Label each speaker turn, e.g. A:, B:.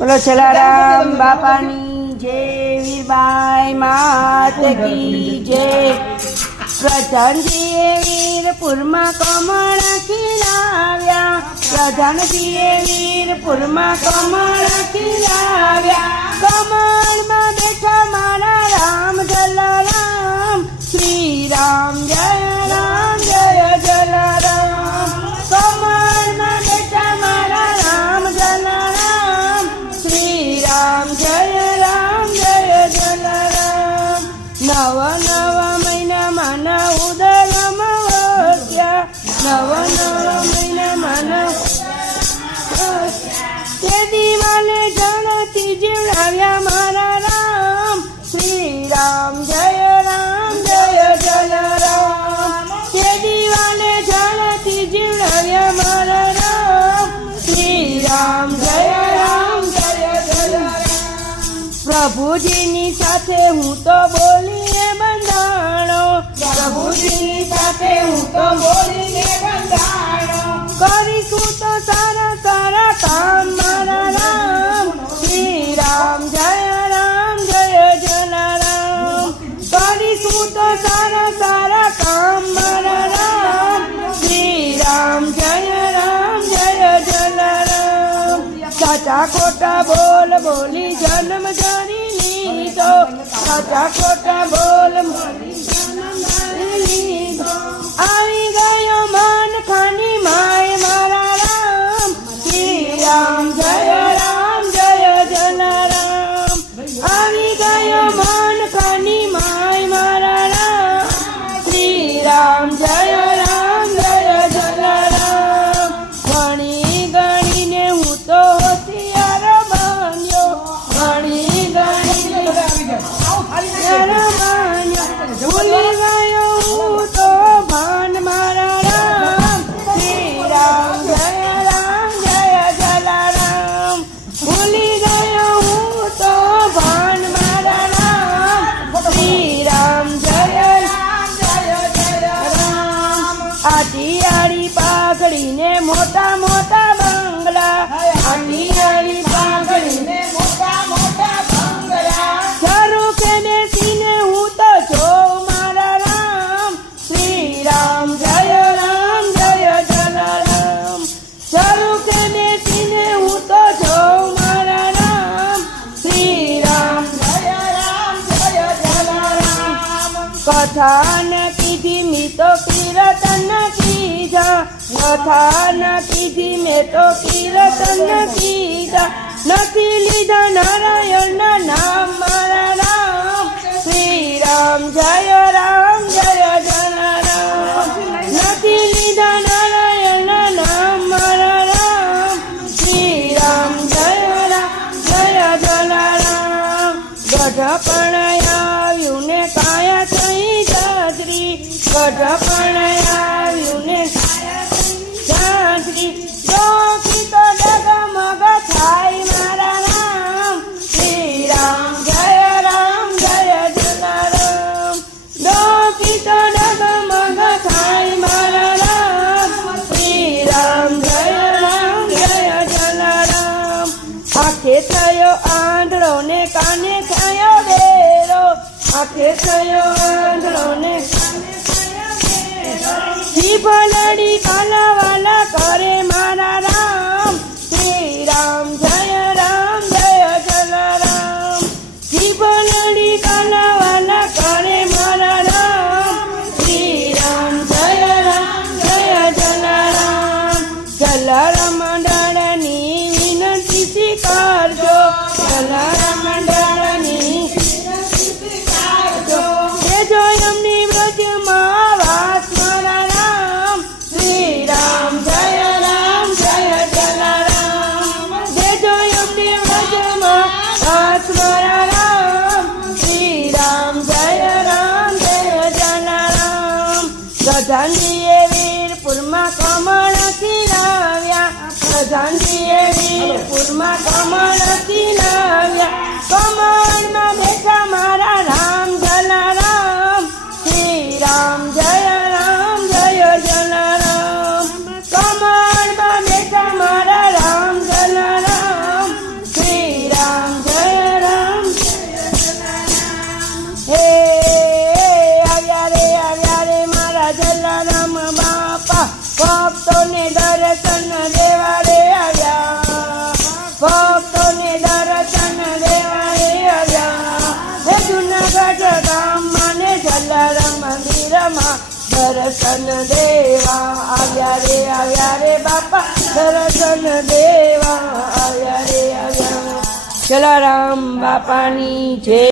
A: બોલો છલારામ બાપાની જય વીરબાઈ માત કી જય પ્રધાનજીએ વીરપુરમાં કમળ ખીલાવ્યા. પ્રધાનજીએ વીરપુરમાં કમળ ખીલાવ્યા. કમળમાં બેઠા મારા રામ જલારામ પ્રભુજીની સાથે હું તો બોલીને બંધાણો. પ્રભુજીની સાથે હું તો બોલીને બંધાણો. કરીશું તો સારા સારા કામ. મારા રામ શ્રી રામ જય રામ, જય જલારામ કરીશું તો સારા સારા કામ. મારા રામ શ્રી રામ જય રામ, જય જલારામ સાચા ખોટા બોલ, બોલી જન્મ સાચા ખોટા બોલ બોલી ભૂલી ગયો હું તો ભાન મારા રામ. શ્રી રામ જય રામ, જય જલારામ. ભૂલી ગયો હું તો ભાન મારા રામ. મોટા જલારામ ન કીધી મી તો કીર્તન કીધા. કથા ન કીધી મેં તો કીર્તન કીધા. નથી લીધા નારાયણના નામ મારા રામ. શ્રી રામ જય રામ, જય જલારામ નથી લીધા નારાયણના નામ મારા રામ. શ્રી રામ જય રામ, જય જનારામ. ગઢ પણ આવ્યું ને કાયા ગઢપણ આવ્યું ને જાજરી જોખી તો ડગમગ થાય મારા રામ જય રામ જય ડગમગ થાય મારા શ્રી રામ જય રામ જય જલારામ આખે થયો આંધળો કાને થયો બેરો આંખે થયો આંધળો ને જીભ લડી પ્રધાનજીએ વીરપુરમાં કમળ ખીલાવ્યા કમળમાં બેઠા મારા રામ દેવા આવ્યા રે આવ્યા રે બાપા દર્શન દેવા આવ્યા રે આવ્યા જલારામ બાપાની જય.